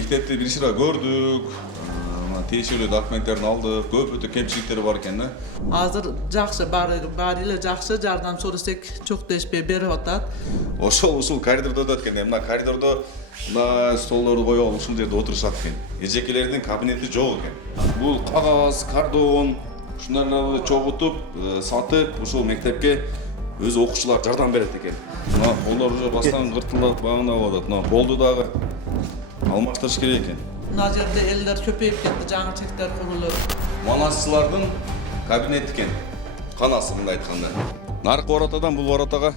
Мектепти бир шыра көрдүк. Тиешелүү документтерин алдык. Көп өтө кемчиликтери бар экен да. Азыр жакшы, баары эле жакшы, жардам сурасак чок дешпей берип атат. Ушул коридордо өтөт экен. Мына коридордо мына столдорду коюп ушул жерде отурушат экен. Эжекелердин кабинети жок экен. Бул кагаз, кардон ушундайларды чогултуп, сатып, ушул мектепке өз окуучулар жардам берет экен. Мына колдор уже бастан кыртылып багынап атат. Мына болду дагы алмаштырыш керек экен. Мына жерде элдер көпөйүп кетти, жаңы чектер курулуп. Манасчылардын кабинети экен. Канасы мындай айтканда. Наркы воротадан бул воротага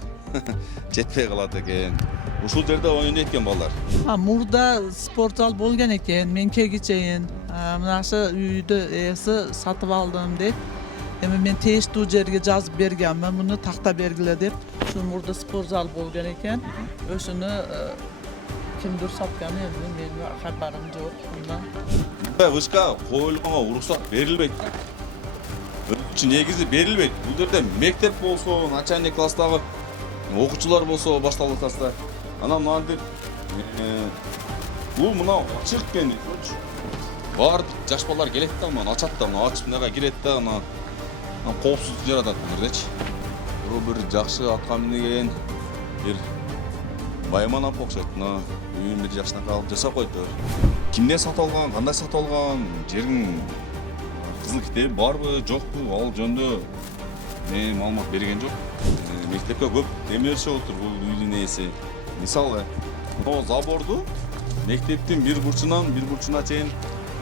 жетпей калат экен. Ушул жерде ойнойт экен балдар. Мурда спорт зал болгон экен, мен келгичейин. Мынашы үйдү ээси сатып алдым дейт. Эми мен тештүү жерге жазып бергенмин, муну такта бергиле деп. Ушул мурда спорт зал болгон экен. Ошону кимдир сатканы эми менин кабарым жок мындан. Вышка коюлганга уруксат берилбейт. Өзүнчө негизи берилбейт. Бул жерде мектеп болсо, начальник класстагы окуучулар болсо башталып атса, анан мынандир бул мына ачык экен. Бар жаш балдар келет да, мына ачат да, мына ачып мынага кирет да, мына коопсуздук жаратат бул жердечи. Бул бир жакшы атка минген бир Байман апа окшойт. Мына үйүн бир жакшынакай алып жашап койду. Кимден сатып алган, кандай сатып алган, жердин кызыл китеби барбы, жокпу, ал жөнүндө мен маалымат берген жок. Мектепке көп эмелешип отур бул үйдүн ээси. Мисалы, о заборду мектептин бир бурчунан бир бурчуна чейин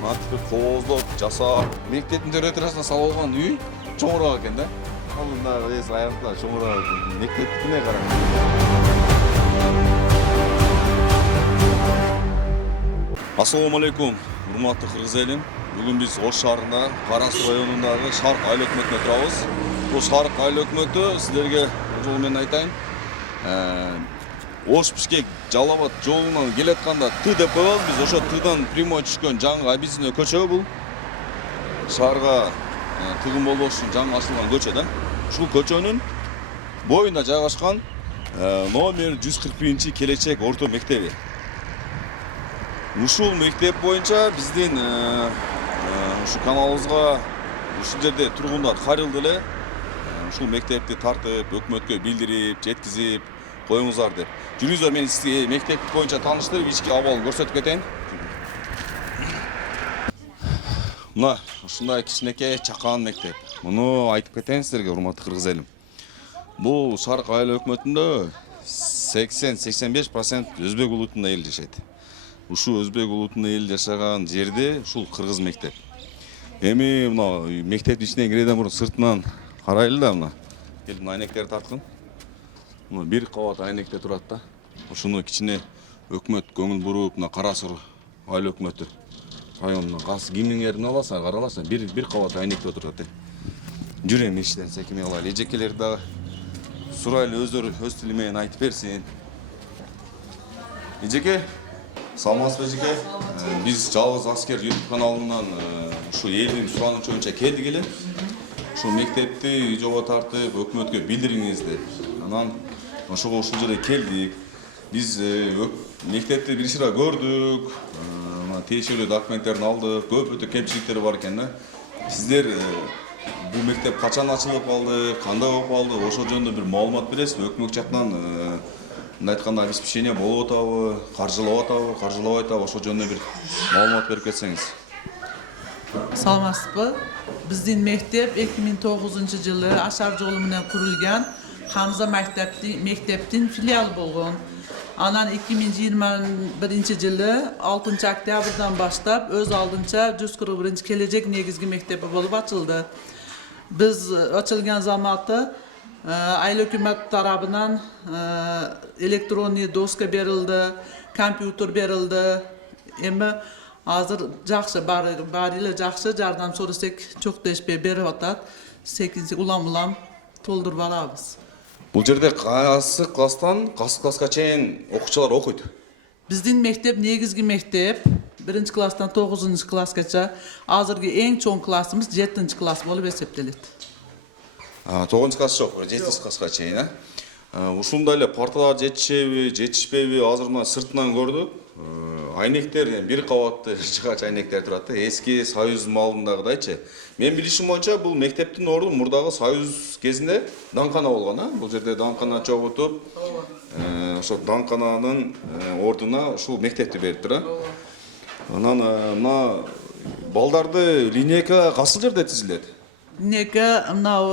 мынтип кооздоп жасап, мектептин территориясына салып алган үй чоңураак экен да. Ал мында эс аянтла чоңураак экен. Мектептикине караңыз. Ассаламу алейкум, урматтуу кыргыз элим. Бүгүн биз Ош шаарында, Кара Суу районундагы Шарк айыл өкмөтүнө турабыз. Бул Шарк айыл өкмөтү силерге жол менен айтайын. Ош Бишкек Жалал Абад жолунан келатканда Т деп коебуз. Биз ошо Тдан прямой түшкөн жаңы объездной көчө бул. Шаарга тыгын болбош үчүн жаңы ачылган көчө да. Ушул көчөнүн боюнда жайгашкан номер 141 Келечек орто мектеби. Ушул мектеп боюнча биздин ушул каналыбызга ушул жерде тургундар кайрылды эле. Ушул мектепти тартып, өкмөткө билдирип, жеткизип коюңуздар деп. Жүрүңүздөр, мен сизге мектеп боюнча тааныштырып, ички абалын көрсөтүп кетейин. Мына ушундай кичинекей чакан мектеп. Муну айтып кетейин силерге, урматтуу кыргыз элим. Бул Шарк айыл өкмөтүндө 80-85% өзбек улутунда эл жашайт. Ушул өзбек улутунда эл жашаган жерде ушул кыргыз мектеп. Эми мына мектептин ичине кирүүдөн мурун сыртынан карайлы да, мына. Келип мына айнектерди тарткын. Мына бир кабат айнекте турат да. Ушуну кичине өкмөт көңүл буруп, мына Кара Суу айыл өкмөтү районунун кас кимдин эрин аласың, караласың, бир кабат айнекте турат. Жүр эми иштен секиме алайлы. Эжекелерди дагы сурайлы, өздөрү өз тили менен айтып берсин. Эжеке, саламатсызбы эжеке? Биз Жалгыз Аскер YouTube каналынан ушу элдин суранычы боюнча келдик эле. Ушул мектепти жого тартып, өкмөткө билдириңиз деп. Анан ошого ушул жерге келдик. Биз мектепти бир шыра көрдүк. Тиешелүү документтерин алдык. Көп өтө кемчиликтери бар экен да. Сиздер бул мектеп качан ачылып калды, кандай болуп калды, ошол жөнүндө бир маалымат бересизби? Өкмөт жактан мындай айтканда обеспечение болуп атабы, каржылап атабы, каржылабай атабы, ошол жөнүндө бир маалымат берип кетсеңиз. Саламатсызбы? Биздин мектеп 2009-жылы Ашар жолу менен курулган Хамза мектептин филиалы болгон. Анан 2021-жылы 6 октябрдан баштап өз алдынча 141 Келечек негизги мектеби болуп ачылды. Биз ачылган заматы айыл өкмөт тарабынан электронный доска берилди, компьютер берилди. Эми азыр жакшы, баары эле жакшы, жардам сурасак чок дешпей берип атат. Секинчи улам толтуруп алабыз. Бул жерде кайсы класстан кайсы класска чейин окуучулар окуйт? Биздин мектеп негизги мектеп 1-класстан 9-классгача. Азыркы эң чоң классыбыз 7-класс болуп эсептелет. 9-класс жок, 7-класска чейин, Ушундай эле парталар жетишеби, жетишпейби, азыр мына сыртынан көрдүк. айнектер бир кабатты жыгач айнектер турат да. Эски Союз малындагыдайчы. Мен билишим боюнча бул мектептин орду мурдагы Союз кезинде даңкана болгон, а? Бул жерде даңкана чогултуп, ошо даңкананын ордуна ушул мектепти бериптир, а? Анан мына балдарды линейка кайсы жерде тизилет? Линейка мынау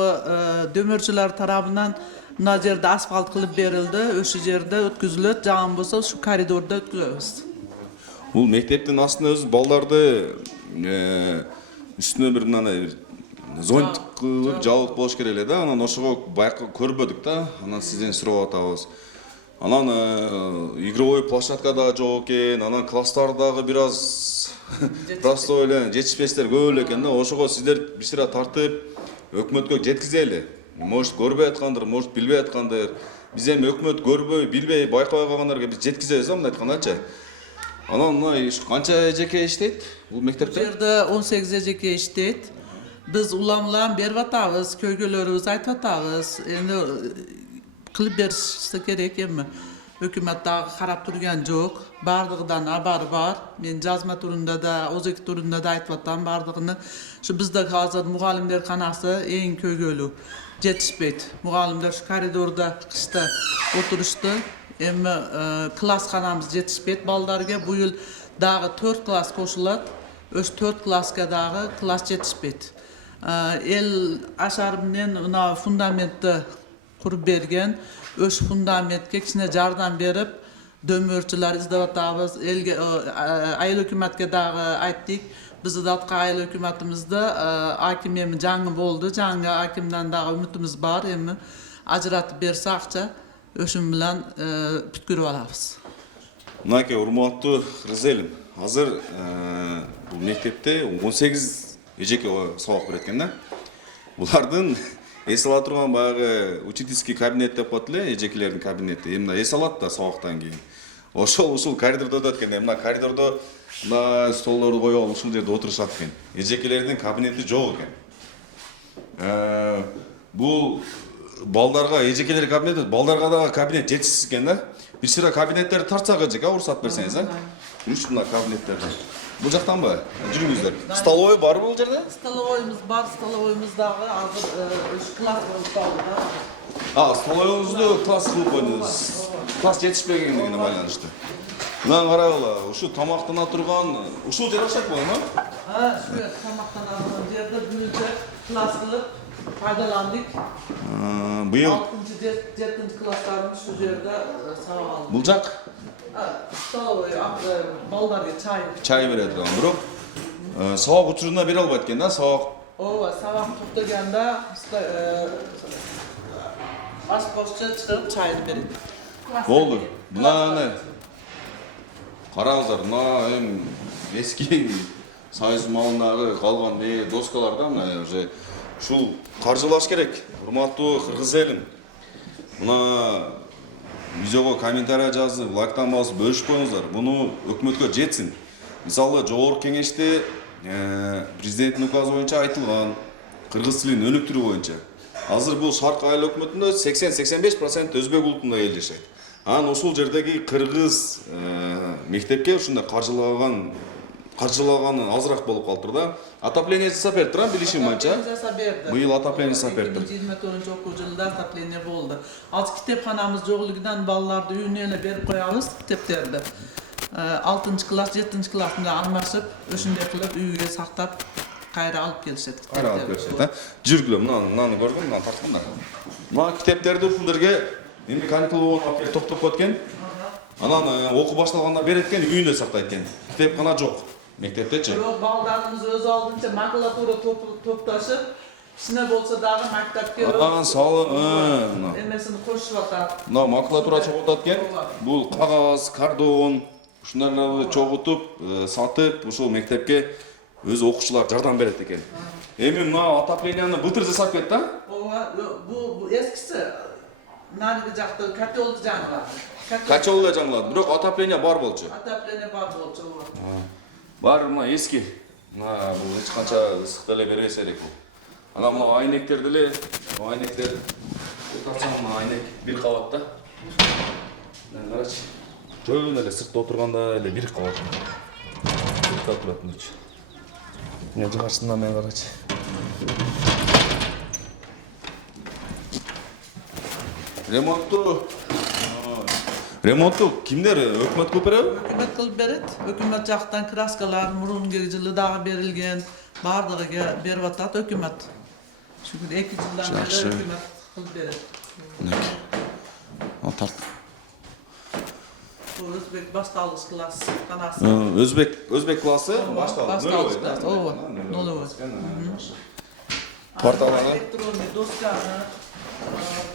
дөмөрчүлөр тарабынан мына жерде асфальт кылып берилди, ошол жерде өткүзүлөт, жаган болсо ушу коридордо өткүзөбүз. Бул мектептин астына өзү балдарды үстүнө бир мындай зонтик кылып жабык болуш керек эле да. Анан ошого байкы көрбөдүк да. Анан сизден сурап атабыз. Анан игровой площадка да жок экен. Анан класстар дагы бир аз простой эле жетишпестер көп эле экен да. Ошого сиздер бир сыйра тартып өкмөткө жеткизели. Может көрбөй аткандыр, может билбей аткандыр. Биз эми өкмөт көрбөй, билбей, байкабай калгандарга биз жеткизебиз, мындай айткандачы. Анан мына канча эжеке иштейт бул мектепте? Бул жерде 18 эжеке иштейт. Биз улам берип атабыз, көйгөйлөрүбүздү айтып атабыз. Эми кылып беришсе керек эми. Өкмөт дагы карап турган жок. Бардыгынан абары бар. Мен жазма турунда да, озеки турунда да айтып атам бардыгыны. Ушу бизде азыр мугалимдер канасы эң көйгөйлүү. Жетишпейт. Мугалимдер şu коридорда кышта отурушты. Эми класс канамыз жетишпейт балдарга. Бу yıl дагы 4 класс кошулат. Өш 4 класска дагы класс жетишпейт. Эл ашар менен мына фундаментти куруп берген. Өш фундаментке кичине жардам берип, дөмөрчүлөр издеп атабыз. Элге айыл өкмөткө дагы айттык. Bizi de ayıl hükümetimizde hakim emi жаңы boldu. Жаңы hakimden daha ümitimiz var emi. Ajratıp berse akça öşüm bilen pütkürüp alabız. Mınake urmаттуу Кыргызелим. Азыр бул мектепте 18 эжеке сабак берет экен да. Булардын эс ала турган баягы учительский кабинет деп коет эле, эжекелердин кабинети. Эми эс алат да сабактан кийин. Ушул коридордо өтөт экен. Мына коридордо мына столдорду коюп алып ушул жерде отурушат экен. Эжекелердин кабинети жок экен. Бул балдарга эжекелер кабинети, балдарга дагы кабинет жетишсиз экен да. Бир сыйра кабинеттерди тартсак эжеке, уруксат берсеңиз, а? Жүрүш мына кабинеттерди. Бул жактанбы? Жүрүңүздөр. Столовой барбы бул жерде? Столовойбуз бар, столовойбуз дагы азыр класс кылып калды. Столовойбузду класс кылып койдуңуз. Класс жетишпегендигине байланыштуу. Мына карагыла, ушу тамактана турган, ушул жер ашат болобу? Şu тамактана турган жерде бүгүнчө класс кылып пайдаландык. Быйыл 6-7 класстарыбыз şu жерде сабак алды. бул жак Столовой балдарга чай берет турган, бирок сабак учурунда бере албайт экен да, сабак. Ооба, сабак токтогонда аспазчы чыгып чайды берет. Болду. Мына караңыздар, мына эми эски Союз малындагы калган доскалар да, мына уже ушул каржылаш керек. Урматтуу кыргыз элим. Мына видеого комментарий жазып, лайктан басып бөлүшүп коюңуздар. Буну өкмөткө жетсин. Мисалы, жогорку кеңеште президенттин указы боюнча айтылган кыргыз тилин өнүктүрүү боюнча. Азыр бул Шарк айыл өкмөтүндө 80-85% өзбек улутунда эл жашайт. Анан ушул жердеги кыргыз мектепке ушундай каржылаганы азыраак болуп калыптыр да. Отопление жасап бериптир, билишим боюнча. Быйыл отопление жасап бериптир. 2024 окуу жылында отопление болду. Азыр китепканамыз жоглугунан балдарды үйүнө эле берип коебуз китептерди. 6-класс, 7-классында алмашып, ошондой кылып үйгө сактап кайра алып келишет. Кайра алып келишет, да. Жүргүлө, мынаны көрдүм, мынаны тарткан да. Мына китептерди ушул жерге эми каникул болуп алып токтоп койт экен. Анан окуу башталганда берет экен, үйүндө сактайт экен. Китепкана жок. Мектептечи. Бирок балдарыбыз өз алдынча макулатура топташып, кичине болсо дагы мектепке эмесин кошуп атат. Мына макулатура чогултат экен. Бул кагаз, кардон, ушундайларды чогултуп, сатып, ушул мектепке өз окуучулар жардам берет экен. Эми мына отопленияны былтыр жасап кетти, да? Ооба, бул эскиси. Нарыгы жакта котелду жаңылады. Котел эле жаңылады, бирок отопление бар болчу. Отопление бар болчу, ооба. Бар, мына эски. Мына бул эч канча ысык деле бербесе элек бул. Анан мына айнектерди эле, айнектер тапсам, мына айнек бир кабатта. Мына карачы. Жөн эле сыртта отурганда эле бирип калат. Токтоп турат мынча. Мына жыгачынан мен карачы. Ремонтту кимдер өкмөт кылып береби? Hökümet kılıp beret. Hökümet jaqtan kraskalar, murungi жылы дагы берилген, бардыгыга берип атат hökümet. Şükür 2 жылдан бери Жакшы. hökümet kılıp beret. Тарт. Bu Özbek başlangıç klası kanası. Өзбек классы башталды. Başlangıç klası. Ova. Nolovoy. Порталаны. Elektronik doskаны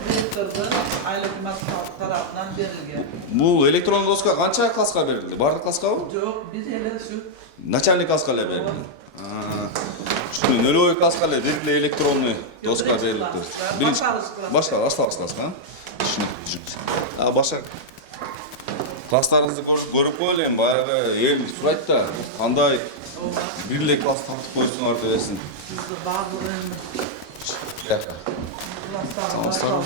printerді Айыл hökümet tarafından berilgen. Бул электрондук доска канча класска берилди? Бардык класскабы? Жоқ, biz hele şu Начальник класска эле берилди. Шуну нөлөй класска эле бир эле электронный доска берилди. Башталгыч класска. Түшүнүктүү. Башка класстарыңызды көрүп коелу эми баягы эл сурайт да, кандай бир эле класс тартып койсуңар дебесин. bizde bardığın Klaslar.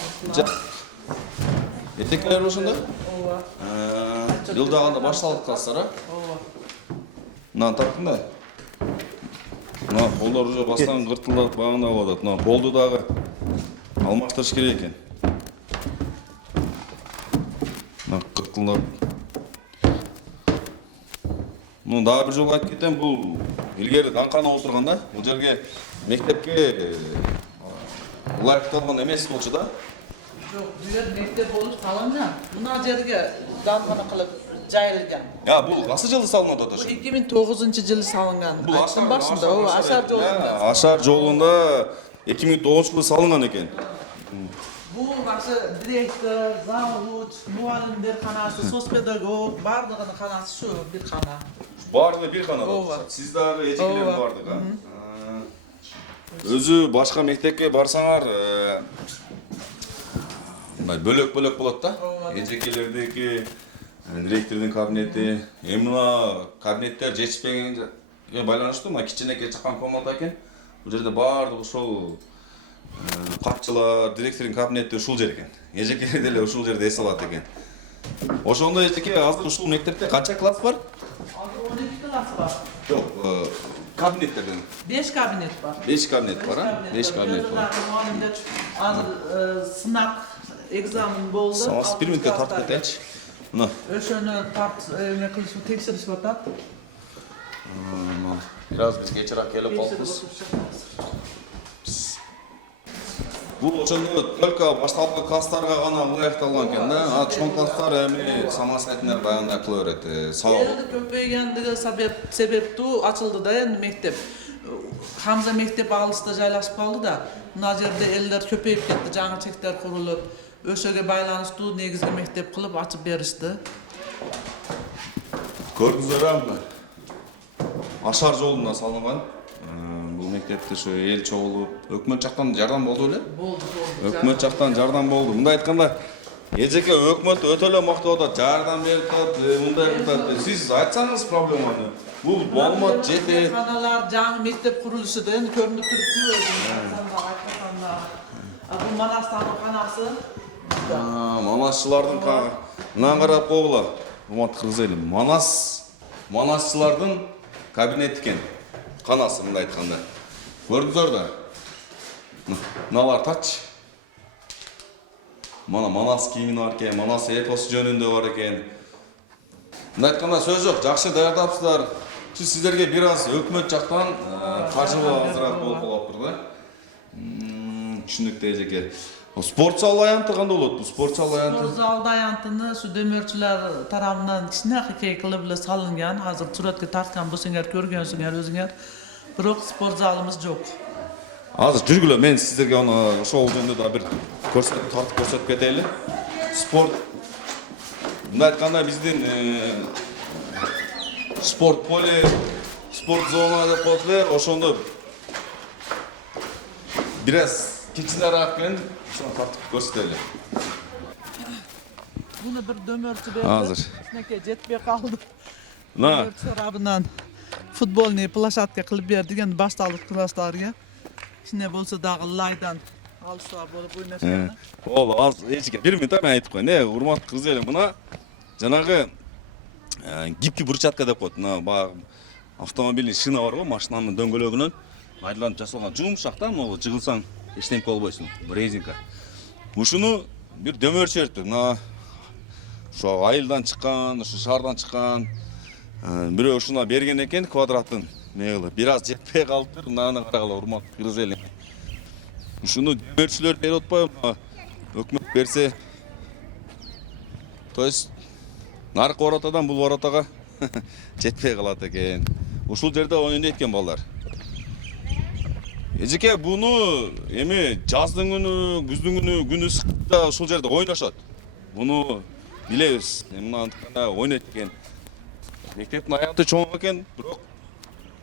Этекелер ошондо? Ova. Жылдаганда башталды класстар, а? Ova. Мына тарттың да. Мына колдор уже бастан кыртылдап багында болуп атат. Мына колду дагы алмаштырыш керек экен. Мына кыртылдап. Муну дагы бир жолу айтып кетем, бул илгери даңкана отурганда, бул жерге мектепке ылайыкталган эмес болчу да. Жоқ, бұйыр мектеп болып салынған. Мына жерге даңғаны қылып жайылған. Ya бул кайсы жылы салынып атат ошо? 2009 жылы салынған. Бул Айттым башында, о, Ашар жолында. Ашар жолунда 2009 жылы салынган экен. Бұл башы директор, завуч, муалимдер қанасы, соцпедагог, бардығының қанасы шу бір қана. Барлығы бир гана болот. Сиз дагы эжекелер бардык, а? Өзү башка мектепке барсаңар, мындай бөлөк-бөлөк болот да. Эжекелердеки, директордун кабинети, мына кабинеттер жетишпегенге байланыштуу, мына кичинекей чакан комната экен. Бул жерде бардыгы ошол капчылар, директордун кабинети ушул жер экен. Эжекелер деле ушул жерде эс алат экен. Ошондо эжеке азыр ушул мектепте канча класс бар? Азыр 12 класс бар. Жоқ, кабинеттерден. 5 кабинет бар. 5 кабинет бар, а? 5 кабинет бар. Muallimler azır sınav egzamin boldu. Саңыз 1 минутка тартып кетейинчи. Мына. Ошону эме кылышып текшеришип атат. Бираз биз кечирээк келип калдыбыз. Бул ошондо только башталгы класстарга гана ылайыкталган экен да. Чоң класстар эми самостоятельно баягындай кыла берет. Элди көпөйгөндүгү себептүү ачылды да эми мектеп. Хамза мектеп алыста жайлашып калды да. Мына жерде элдер көпөйүп кетти, жаңы чектер курулуп, ошого байланыштуу негизги мектеп кылып ачып беришти. Көрдүңүздөр ами? Ашар жолунда салынган. Бул мектепте ошо эл чогулуп, өкмөт жактан жардам болду беле? Болду. Өкмөт жактан жардам болду. Мындай айтканда, эжеке өкмөт өтө эле мактап атат, жардам берип атат, мындай атат. Сиз айтсаңыз проблеманы. Бул болмот жетет. Каналар жаңы мектеп курулушу да эми көрүнүп туруппу өзү. Бул Манастардын канасы. Манасчылардын мына карап койгула. Урматтуу кыргыз эли, Манасчылардын кабинети экен. Канасы мындай айтканда. Көрдүңүздөр да. Мыналар тач. Мана Манас кийими бар экен, Манас эпосу жөнүндө бар экен. Мындай айтканда сөз жок, жакшы даярдапсыздар. Сиздерге бир аз өкмөт жактан каржылоо азыраак болуп калыптыр да. Түшүнүктүү эжеке. Спорт зал аянты кандай болот? Спорт зал аянты. Спорт залда аянтыны şu демөрчүлөр тарабынан кичинекей кылып эле салынган. Азыр суратка тарткан болсоңар көргөнсүңөр өзүңөр. Бирок спорт залыбыз жок. Азыр жүргүлө, мен сиздерге аны ошол жөнүндө да бир тартып көрсөтүп кетели. Спорт мындай айтканда биздин спорт поле, спорт зона деп коет эле, ошондо бир аз кичинерээк экен, ошону тартып көрсөтөлү. Буну бир дөмөрчү берди. Азыр. Кичинекей жетпей калды. Мына тарабынан футболный площадка кылып берди деген башталык класстарга. Кичине болсо дагы лайдан алышуу болуп ойношкон. Ол аз эчке 1 минут мен айтып коеюн. Урматтуу кыргыз эле, мына жанагы гибкий брусчатка деп коет. Мына баягы автомобильдин шина бар го, машинанын дөңгөлөгүнөн айдаланып жасалган жумшак да, могу жыгылсаң эчтеке болбойсуң. Резинка. Ушуну бир дөмөр чертти. Мына ошо айылдан чыккан, ошо шаардан чыккан бирөө ушуна берген экен квадратын. Мейлі, бираз жетпей калыптыр. Мынаны карагыла, урматтуу кыргыз эли. Ушуну дөмөрчүлөр берип атпайбы? Өкмөт берсе, то есть наркы воротадан бул воротага жетпей калат экен. Ушул жерде ойнойт экен балдар. Эжеке, буну эми жаздын күнү, күздүн күнү, күн ысыкта ушул жерде ойношот. Буну билебиз. Мына антыканда ойнойт экен. Мектептин аянты чоң экен, бирок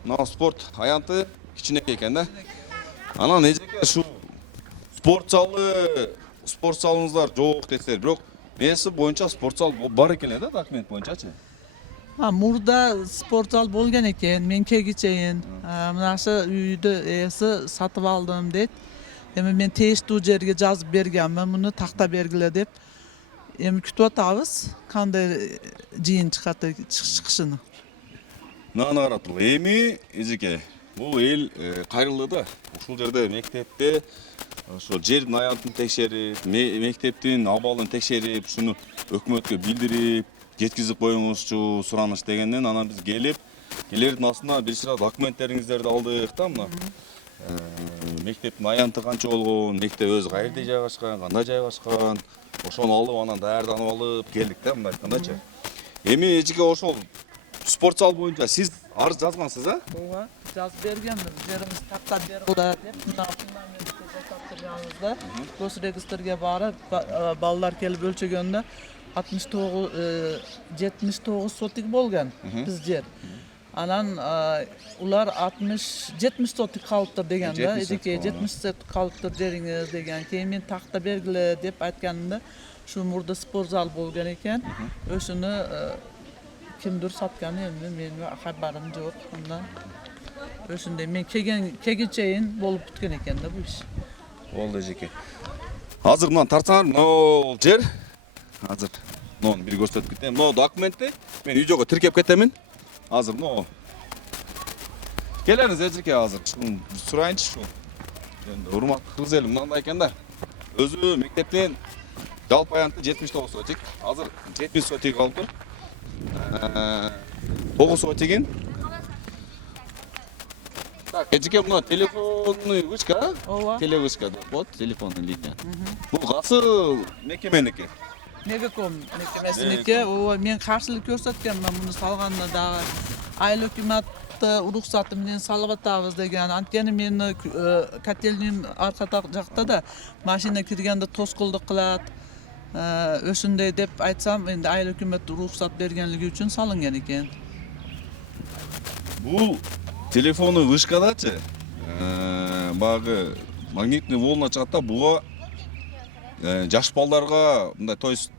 мына спорт аянты кичинекей экен да. Анан эжеке ушу спорт залыңыздар жок десеңер, бирок менси боюнча спорт зал бар экен да, документ боюнчачы. Мурда спорт зал болгон экен, мен кегичейин. Мынашы үйдү ээси сатып алдым дейт. Эми мен тештүү жерге жазып бергенмин, муну такта бергиле деп. Эми күтүп атабыз, кандай жыйын чыгышын. Наны каратыл. Эми эжеке, бул эл кайрылды да. Ушул жерде мектепте ошо жердин аянтын текшерип, мектептин абалын текшерип, ушуну өкмөткө билдирип, жеткизип коюңузчу сураныч дегенден анан биз келип, келердин астына бир сыра документтериңиздерди алдык да мына. Мектептин аянты канча болгон, мектеп өзү каерде жайгашкан, кандай жайгашкан, ошону алып анан даярданып алып келдик да мындай айткандачы. Эми эжеке ошол спорт зал боюнча сиз арыз жазгансыз, а? Ооба, жазып бергенбиз. Жерибиз тактап берилди деп, мына фундаментти жасап турганбызда. Дос регистрге барып, балдар келип өлчөгөндө 79 сотик болгон биз жер. Анан улар 70 сотик калыптыр деген да. Эжеке 70 сотик калыптыр жериңиз деген. Кийин мен такта бергиле деп айтканымда, ушу мурда спорт зал болгон экен. Ошону kimdir satkany endi mening xabarim yo'q. Undan o'shunday men kelgincheyin bo'lib bitgan ekan-da bu ish. Oldu эжеке. Азыр мына тартсаңар, мына жер. Азыр муну бир көрсөтүп кетем. Мына документти мен үй жого тиркеп кетемин. Азыр мына. Келеңиз эжеке азыр. Сурайынчы шу. Энд урматтуу кыз элим мындай экен да. Өзү мектептен жалпы аянты 79 сотик. Азыр 70 сотик калыптыр. 9 сотигин. Так, эжеке мына телефонный вышка, телевышка деп коет, телефонный линия. Бул касы мекеменики. Мегаком мекемесиники, мен каршылык көрсөткөнмүн муну салганда дагы айыл өкмөт уруксаты менен салып атабыз деген. Анткени мен котельнин арка жакта да машина киргенде тоскоолдук кылат. Өшүндөй деп айтсам, энди айыл өкмөт уруксат бергенлиги үчүн салынган экен. Бул телефону вышкадачы. Багы магнитный волна чыгат да, буга жаш балдарга мындай, то есть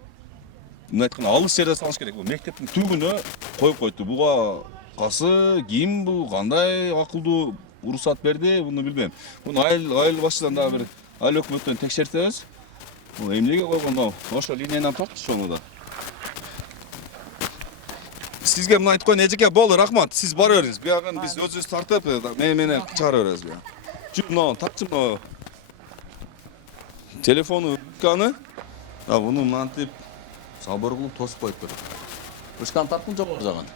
мындай айтканда алыс жерде салыш керек. Бул мектептин түбүнө коюп койду. Буга касы ким бул, кандай акылдуу уруксат берди, буну билбейм. Буну айыл башчыдан дагы бир айыл өкмөттөн текшертсеңиз. Бул эмнеге койгондо? Ошо линиядан тартчы ошону да. Сизге мына айтып коюн эжеке, болду, рахмат. Сиз бара бериңиз. Биягын биз өзүбүз тартып, менен чыгара беребиз бия. Жүр, мына тартчы мына. Телефону каны. Буну мынтип сабыр кылып тосуп коюп бер. Вышканы тарттың жок жаган.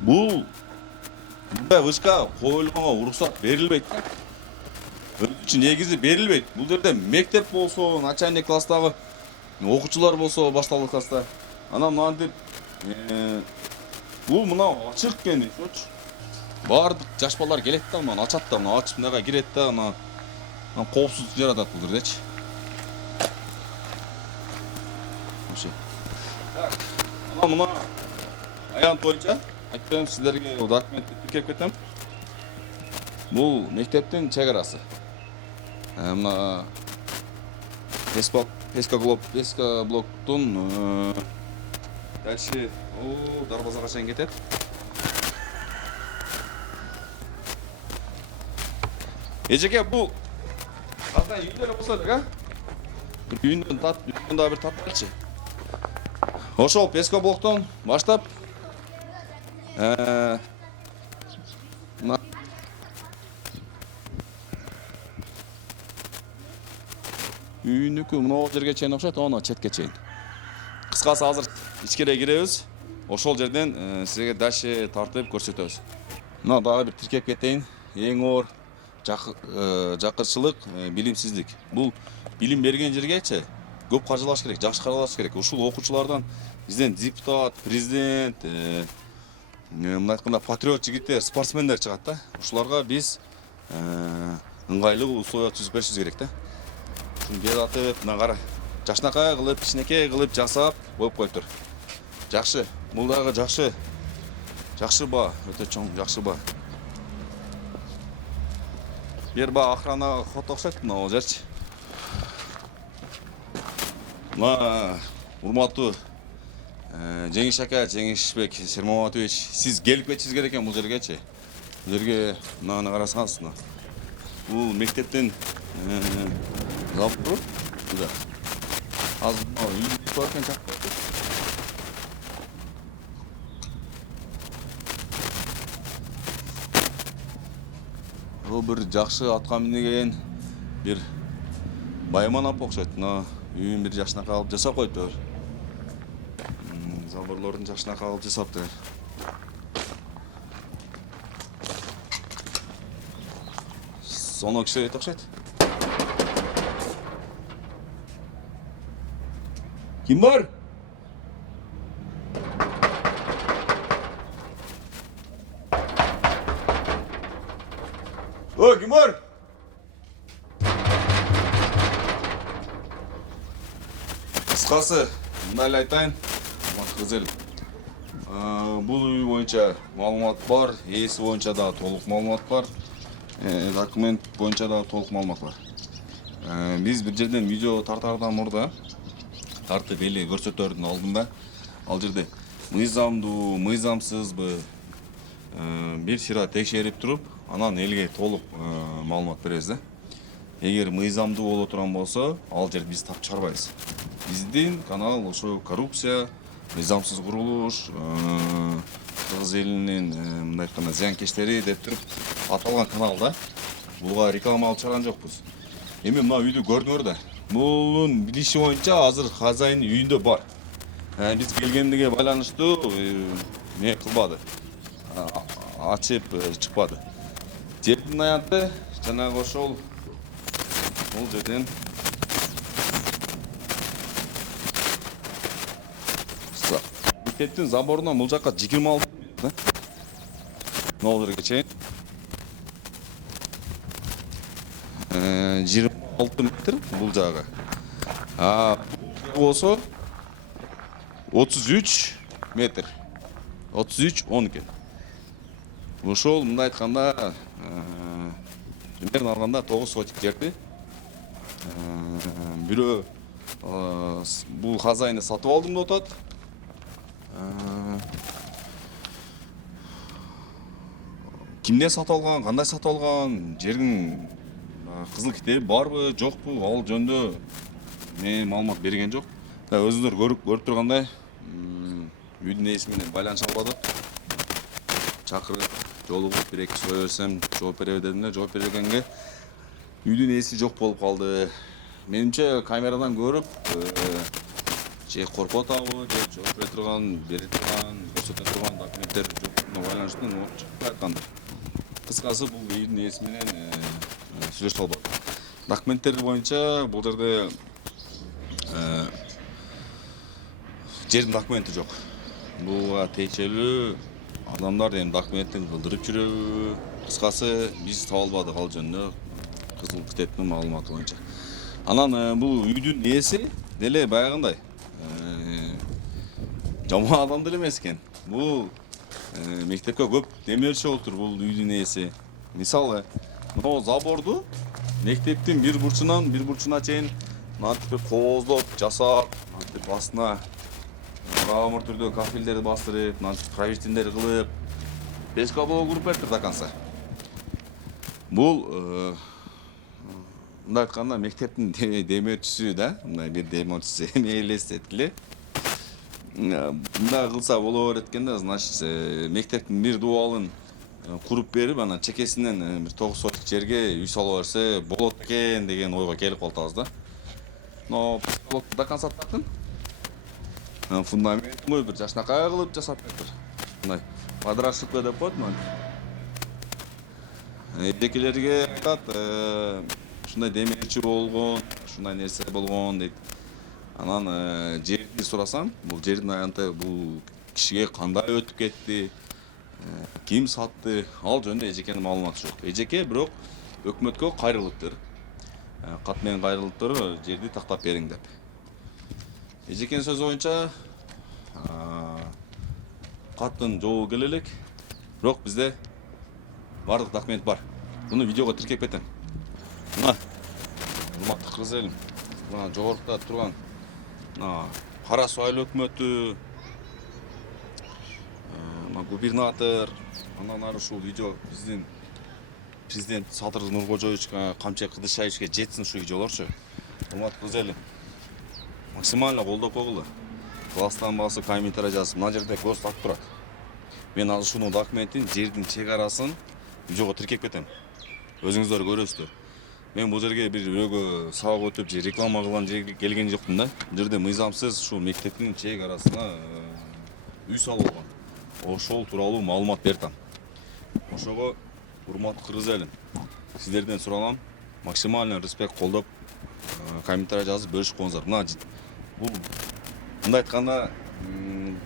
Бул мындай вышка коюлганга уруксат берилбейт да. Өзүчү негизи берилбейт. Бул жерде мектеп болсо, начальник класстагы окуучулар болсо, башталган класста. Анан мынтип бул мына ачык экен, ошочу. Баардык жаш балдар келет да, мына ачат да, мына ачып мынага кирет да, мына коопсуздук жаратат бул жердечи. Ошо. Так. Анан мына аянт боюнча айттым сиздерге документти тиркеп кетем. Бул мектептин чек-арасы. Мына Песка блоктун дальше дарбазага чейин кетет. Эжеке, бул аздан үйлөр болсо элек, а? Үйүндөн дагы бир тартпачы. Ошол Песка блоктон баштап Мына үйүнүкү мына жерге чейин окшойт, аны четке чейин. Кыскасы азыр ичкере киребиз. Ошол жерден сизге дальше тартып көрсөтөбүз. Мына дагы бир тиркеп кетейин. Эң оор жакырчылык, билимсиздик. Бул билим берген жергечи көп каржылаш керек, жакшы каралаш керек. Ушул окуучулардан бизден депутат, президент, мындай айтканда патриот жигиттер, спортсмендер чыгат да. Ушуларга биз ыңгайлуу условия түзүп беришибиз керек да. Ушуну бератып, мына кара, жакшынакай кылып, кичинекей кылып жасап коюп коюптур. Жакшы, бул дагы жакшы. Жакшы ба, өтө чоң, жакшы ба. Бер ба охрана хот окшойт мына жерчи. Мына урматтуу Жеңиш ака, Жеңишбек Шермаматович, сиз келип кетишиңиз керек экен бул жергечи. Бул жерге мынаны карасаңыз, бул мектептин забору. Азыр үйдү бар экен чакырып. Бул бир жакшы атка минген бир Байман апа окшойт. Мына үйүн бир жакшынакай алып жасап коюптур. Заборлордун жакшынакай алып жасаптыр. Соно киши окшойт. Ким бар? О, ким бар? Кыскасы, мындай эле айтайын. Кызыл. Бул үй боюнча маалымат бар, ээси боюнча да толук маалымат бар. Документ боюнча да толук маалымат бар. Биз бир жерден видео тартардан мурда тартып эли көрсөтөрдүн алдында ал жерде мыйзамдуу, мыйзамсызбы бир чыра текшерип туруп, анан элге толук маалымат беребиз да. Эгер мыйзамдуу боло турган болсо, ал жерди биз тап чыгарбайбыз. Биздин канал ошо коррупция, мыйзамсыз курулуш, кыргыз элинин мындай айтканда зыянкечтери деп туруп аталган канал да. Буга реклама алып чыгарган жокпуз. Эми мына үйдү көрдүңөр да. Мунун билиши боюнча азыр хозяин үйүндө бар. Биз келгендиге байланыштуу не кылбады. Ачып чыкпады. Жердин аянты жанагы ошол бул жерден мектептин заборунан бул жакка 26 да. Могул жерге чейин 26 метр бул жагы. Болсо 33 метр. 33-10 экен. Ошол мындай айтканда примерно алганда 9 сотик жерди. Бирөө бул хозяйны сатып алдым деп атат. Кимден сатып алган, кандай сатып алган, жердин кызыл китеби барбы, жокпу, ал жөнүндө маалымат берген жок. Өзүңөр көрүп тургандай, үйдүн ээси менен байланыша албадык. Чакырып, жолугуп бир-эки суроо берсем, жооп береби дедим эле, жооп бергенге үйдүн ээси жок болуп калды. Менимче камерадан көрүп, же коркот абы, же жооп бере турган, көрсөтө турган документтер жокуна байланыштуу чыгып айткандыр. Кыскасы бул үйдүн ээси менен сүйлөшүп албадык. Документтер боюнча бул жерде жердин документи жок. Буга тиешелүү адамдар эми документтин кылдырып жүрөбү? Кыскасы биз таба албадык ал жөнүндө кызыл китептин маалыматы боюнча. Анан бул үйдүн ээси деле баягындай жаман адам деле эмес экен. Бул мектепке көп демелчү болуптур бул үйдүн ээси. Мисалы, мына заборду мектептин бир бурчунан бир бурчуна чейин мынтип кооздоп жасап, мынтип астына баамыр түрдө кафелдерди бастырып, мынтип проектиндер кылып, бескаблоо куруп бериптир до конца. Бул мындай айтканда мектептин демөөрчүсү да, мындай бир демөөрчүсү эми элестетили. Мындай кылса боло берет экен да, значит, мектептин бир дубалын куруп берип, анан чекесинен бир 9 сотик жерге үй салып берсе болот экен деген ойго келип калдыбыз да. Но до конца тартын. Фундамент мой бир жашнакай кылып жасап бериптир. Мындай квадратчыкка деп коет мына. Эдекелерге айтат, ушундай демечи болгон, ушундай нерсе болгон дейт. Анан жерди сурасам, бул жердин аянты бул кишиге кандай өтүп кетти, ким сатты, ал жөнүндө эжекенин маалыматы жок. Эжеке бирок өкмөткө кайрылыптыр. Кат менен кайрылыптыр, жерди тактап бериң деп. Эжекенин сөзү боюнча каттын жообу келе элек, бирок бизде бардык документ бар. Буну видеого тиркеп кетем. Мына урматтуу кыргыз элим, мына жогоруда турган Кара Суу айыл өкмөтү, губернатор, андан ары ушул видео биздин президент Садыр Нуркожоевичке, Камче Кыдышаевичке жетсин ушул видеолорчу. Урматтуу кыргыз элим, максимально колдоп койгула. Класстан басып комментарий жазып, мына жерде көз так турат. Мен азыр ушунун документин, жердин чек арасын видеого тиркеп кетем. Өзүңүздөр көрөсүздөр. Мен бул жерге бир бирөөгө сабак өтүп же реклама кылган жерге келген жокмун да. Бул жерде мыйзамсыз ушул мектептин чек арасына үй салып алган. Ошол тууралуу маалымат бердим. Ошого урматтуу кыргыз элим, сиздерден суралам, максимально респект колдоп комментарий жазып бөлүшүп коюңуздар. Мына бул мындай айтканда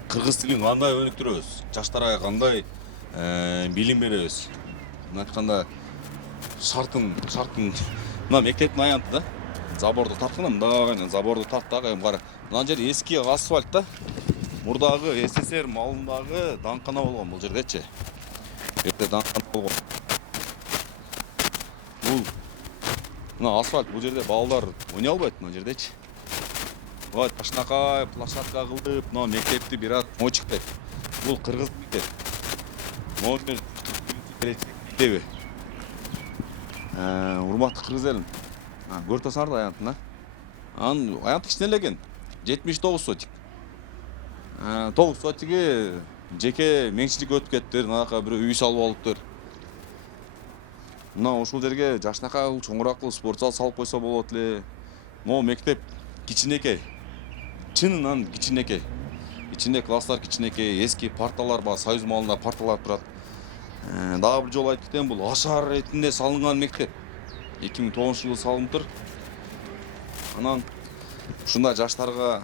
кыргыз тилин кандай өнүктүрөбүз, жаштарга кандай билим беребиз. Мына айтканда шартын мына мектептин аянты да. Заборду тарткан, мындай заборду тарттагы кара. Мына жер эски асфальт да. Мурдагы СССР малындагы даңкана болгон бул жердечи. Эрте даңкана болгон. Бул мына асфальт, бул жерде балдар ойнай албайт мына жердечи. Вот башнакай площадка кылып, мына мектепти бират мочик деп. Бул кыргыз мектеп. Номер мектеби. Урматтуу кыргыз элим, көрүп атасыңарбы аянтын, Анын аянты кичине эле экен. 79 сотик. 9 сотиги жеке менчилик өтүп кетиптир, мынакка бирөө үй салып алыптыр. Мына ушул жерге жашнакай чоңураак кылып спорт зал салып койсо болот эле. Но мектеп кичинекей. Чынынан кичинекей. Ичинде класстар кичинекей, эски парталар бар, Союз малында парталар турат. Дагы бир жолу айтып кетем, бул ашар ретинде салынган мектеп. 2009-жылы салыныптыр. Анан ушундай жаштарга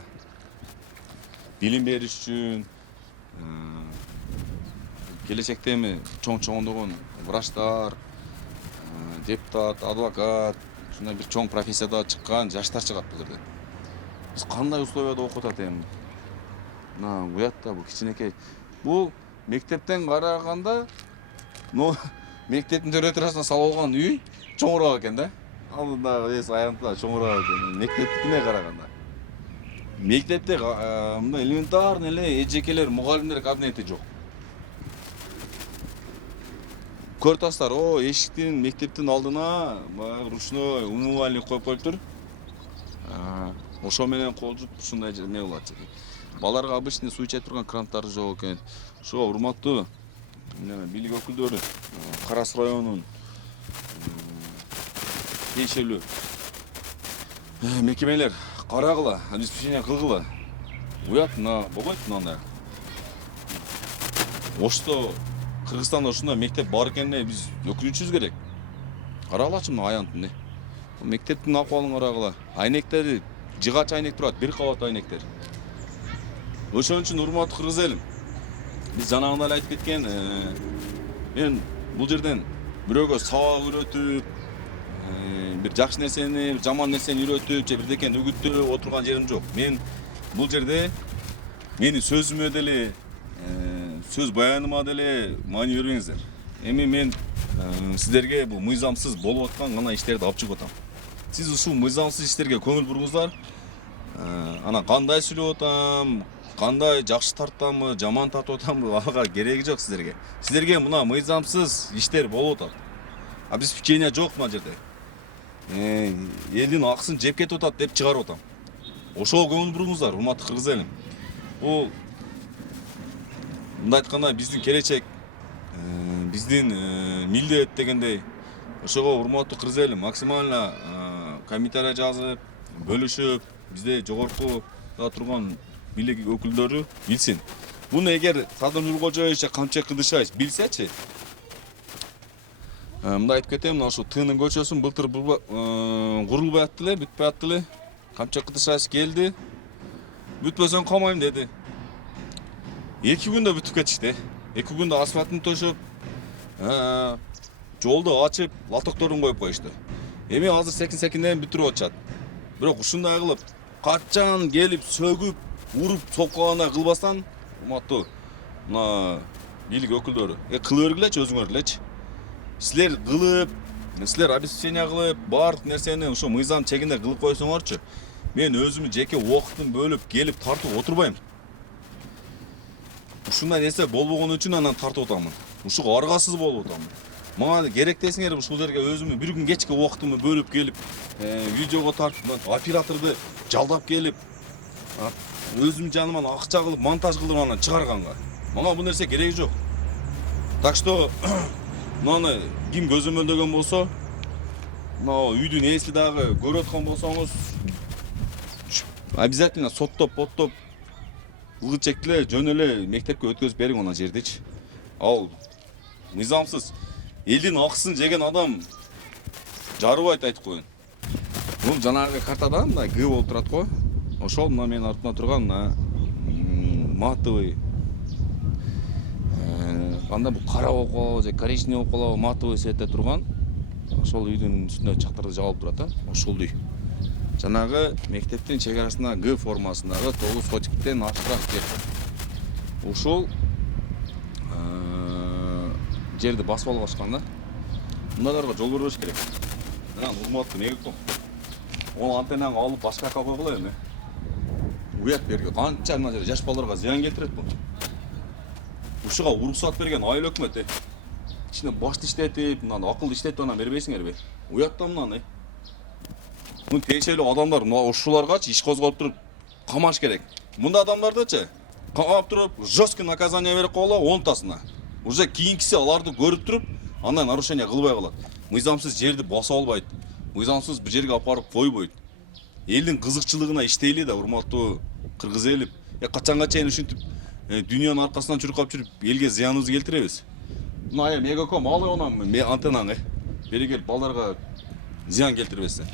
билим бериш үчүн келечекте эми чоң-чоңдогон врачтар, депутат, адвокат, ушундай бир чоң профессияда чыккан жаштар чыгат бул жерде. Биз кандай условияда окуп атат эми? Мына буякта бул кичинекей. Бул мектептен караганда, но мектептин территориясына салып алган үй чоңураак экен да. Ал дагы эс аянтта чоңураак экен мектептикине караганда. Мектепте мындай элементарный эле эжекелер, мугалимдер кабинети жок. Көрүп атасыздар, эшиктин мектептин алдына баягы ручной умывальник коюп коюптур. Ошо менен кол жууп ушундай эме кылат. Баларга обычный суу ичет турган кранттары жок экен. Ошого урматтуу бийлик өкүлдөрү, Карас районунун тиешелүү мекемелер карагыла, обеспечение кылгыла. Уят мына болбойт мындай. Ошто Кыргызстанда ушундай мектеп бар экенине биз өкүнүшүбүз керек. Карагылачы мына аянтын. Мектептин акыбалын карагыла. Айнектери жыгач айнек турат, бир кабат айнектер. Ошон үчүн урматтуу кыргыз элим, биз жанагындай эле айтып кеткен, мен бул жерден бирөөгө сабак үйрөтүп, бир жакшы нерсени, жаман нерсени үйрөтүп, же бирдекени үгүттөп отурган жерим жок. Мен бул жерде мени сөзүмө деле, сөз баяныма деле маани бербеңиздер. Эми мен сиздерге бул мыйзамсыз болуп аткан гана иштерди алып чыгып атам. Сиз ушул мыйзамсыз иштерге көңүл буруңуздар. Ана кандай сүйлөп атам, кандай жакшы тартамбы, жаман тартып атамбы, ага кереги жок сиздерге. Сиздерге мына мыйзамсыз иштер болуп атат. Обеспечение жок мына жерде. Элдин акысын жеп кетип атат деп чыгарып атам. Ошого көңүл буруңуздар, урматтуу кыргыз элим. Бул мындай айтканда биздин келечек, биздин милдет дегендей. Ошого урматтуу кыргыз эли максимально комментарий жазып, бөлүшүп, бизде жогоркуда турган бийлик өкүлдөрү билсин. Буну эгер Садыр Нуркожоевич, Камчек Кыдышевич билсечи, мындай айтып кетем, ошо Тынын көчөсүн былтыр курулбай атты эле, бүтпөй атты эле. Камчек Кыдышевич келди, бүтпөсөң камайм деди. 2 күндө бүтүп кетишти. 2 күндө асфальтын төшөп, жолду ачып, латокторун коюп коюшту. Эми азыр секин-секинден бүтүрүп атышат. Бирок ушундай кылып, качан келип сөгүп, уруп, соккогондай кылбастан, урматтуу мына бийлик өкүлдөрү, кыла бергилечи өзүңөр элечи. Силер кылып, силер обеспечение кылып, баардык нерсени ошо мыйзам чегинде кылып койсоңорчу, мен өзүмдүн жеке убактымды бөлүп келип тартып отурбайм. Ушундай нерсе болбогон үчүн анан тартып отамын. Ушуга аргасыз болуп отамын. Мага керек десеңер ушул жерге өзүмдүн бир күн кечки убактымды бөлүп келип, видеого тартып, операторду жалдап келип, өзүм жаныман акча кылып, монтаж кылып анан чыгарганга. Мага бул нерсе кереги жок. Так что мына ким көзөмөлдөгөн болсо, мына үйдүн ээси дагы көрүп аткан болсоңуз, обязательно соттоп, ылгычек эле жөн эле мектепке өткөзүп бериң ана жердичи. Ал мыйзамсыз элдин акысын жеген адам жарыбайт айтып коеюн. Бул жанагы картада мындай Г болуп турат го. Ошол мына менин артымда турган матовый кандай бул кара около же коричневый около матовый цветте турган ошол үйдүн үстүнө чактырды жабылып турат, ошол үй. Жанагы мектептин чек арасында Г формасындагы 9 сотиктен ашыраак жер. Ушул жерди басып алышкан да. Мындайларга жол бербеш керек. Анан урматтуу мегаком. Ол антеннаны алып башка жака койгула эми. Уят берге канча мына жер жаш балдарга зыян келтирет бул. Ушуга уруксат берген айыл өкмөт. Ичине башты иштетип, мына акылды иштетип анан бербейсиңерби? Уят да мынаны. Мун тиешелүү адамдар мына ушуларгачы иш козгоп туруп камаш керек. Мындай адамдардычы камап туруп жесткий наказание берип койгула 10тасына. Уже кийинкиси аларды көрүп туруп, андай нарушение кылбай калат. Мыйзамсыз жерди баса албайт. Мыйзамсыз бир жерге апарып койбойт. Элдин кызыкчылыгына иштейли да, урматтуу кыргыз эли. Качанга чейин ушинтип дүйнөнүн аркасынан чуркап жүрүп элге зыяныбызды келтиребиз. Мына мегаком ал онан антеннаны бери келип балдарга зыян келтирбесин.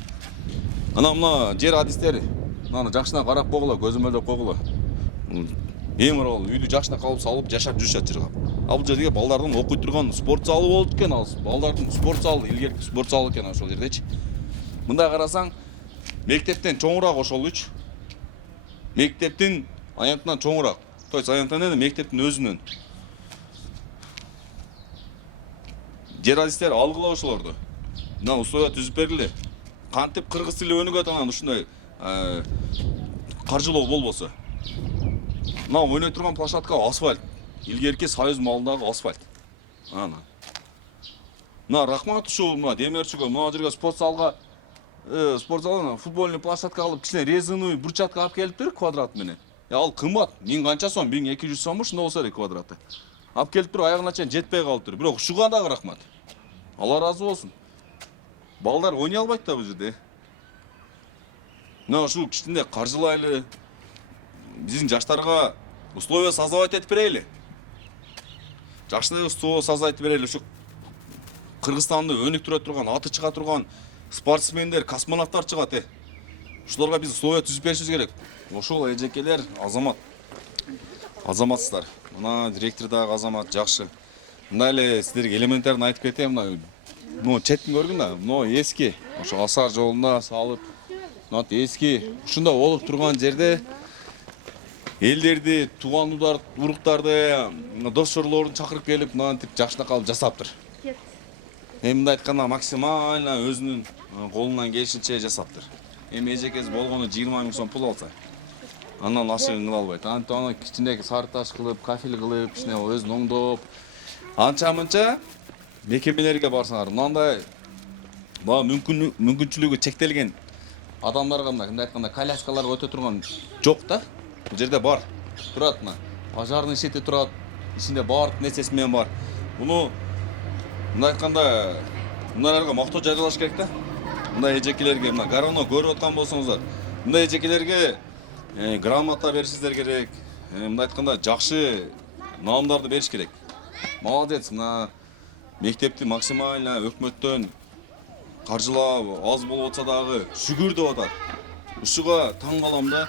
Анан мына жер адистери мынаны жакшына карап койгула, көзөмөлдөп койгула. Эми ал үйдү жакшына калып салып жашап жүрүшат жыргап. Ал жерге балдардын окуй турган спорт залы болот экен, ал балдардын спорт залы, илгерки спорт залы экен ошол жердечи. Мындай карасаң, мектептен чоңураак ошолучу. Мектептин аянтынан чоңураак. То есть аянтынан мектептин өзүнөн. Жер адистер алгыла ошолорду. Мына условия түзүп бергиле. Кантип кыргыз тили өнүгөт анан ушундай каржылоо болбосо. Мына ойной турган площадка асфальт. Илгерки союз малындагы асфальт. Ана. Мына рахмат ушул мына демерчиге мына жерге спорт залга футбольный площадка алып кичине резиновый брусчатка алып келиптир квадрат менен. Ал кымбат. 1000 канча сом, 1200 сом ушунда болсо керек квадраты. Алып келип туруп аягына чейин жетпей калыптыр. Бирок ушуга дагы рахмат. Алла разы болсун. Балдар ойнай албайт да бул жерде. Мына ушул кичине каржылайлы биздин жаштарга условия создавать этип берели. Жакшына условия создавать этип берели. Ушу Кыргызстанды өнүктүрө турган, аты чыга турган спортсмендер, космонавттар чыгат. Ушуларга биз условия түзүп беришибиз керек. Ошол эжекелер азаматсыздар. Мына директор дагы азамат жакшы. Мындай эле сиздерге элементарно айтып кетем, мына четтин көргүн да, мына эски, ошо Асар жолунда салып, мына эски ушунда болуп турган жерде элдерди, тууган уруктарды, дос-жорлорун чакырып келип, мынантип жакшына калып жасаптыр. Эми мындай айтканда максимально өзүнүн колунан келишинче жасаптыр. Эми эжекеси болгону 20 000 сом пул алса, андан ашыгын кыла албайт. Антип аны кичинеги сары таш кылып, кафель кылып, кичине өзүн оңдоп, анча-мынча мекемелерге барсаңар, мындай мүмкүнчүлүгү чектелген адамдарга мындай айтканда коляскаларга өтө турган жок да. Бул жерде бар. турат мына. Пожарный шети турат. Ичинде баардык нерсеси менен бар. Буну мындай айтканда мыналарга мактоо жарыялаш керек да. Мындай эжекелерге мына гароно көрүп аткан болсоңуздар, мындай эжекелерге грамота беришиңиздер керек. Мындай айтканда жакшы наамдарды бериш керек. Молодец, мына мектепти максимально өкмөттөн каржылап аз болуп атса дагы шүгүр деп атат. Ушуга таң калам да.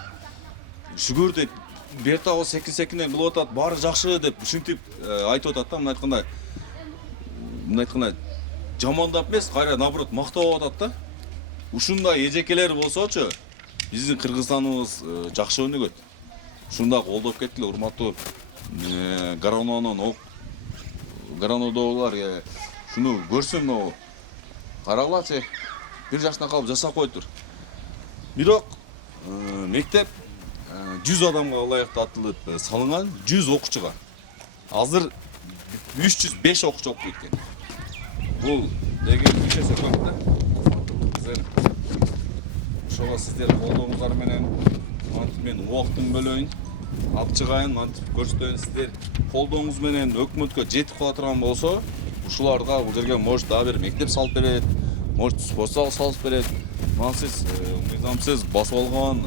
Шүгүр деп бертагы секин-секинден кылып атат, баары жакшы деп ушинтип айтып атат да. Мына айтканда жамандап эмес, кайра наоборот мактап атат да. Ушундай эжекелер болсочу, биздин Кыргызстаныбыз жакшы өнүгөт. Ушундай колдоп кеткиле, урматтуу гранодогулар, шуну көрсүн, могу карагылачы, 1 жашына калып жасап коюптур. Бирок мектеп 100 адамга ылайыктатылып салынган, 100 окуучуга. Азыр 305 окуучу окуп кеткен. Бул деги үчөсү көп да. Ошого сиздер колдооңуздар менен мантип мен убактын бөлөйүн, алып чыгайын, мантип көрсөтөйүн. Сиздер колдооңуз менен өкмөткө жетип кала турган болсо, ушуларга бул жерге может дагы бир мектеп салып берет, может спорт зал салып берет. Мына сиз мыйзамсыз басып алган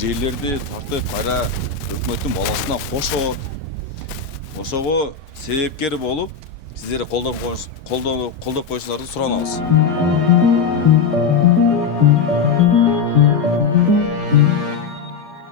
жерлерди тартып, кайра өкмөттүн баласына кошот. Ошого себепкер болуп, сиздер колдоп коюшуңарды суранабыз.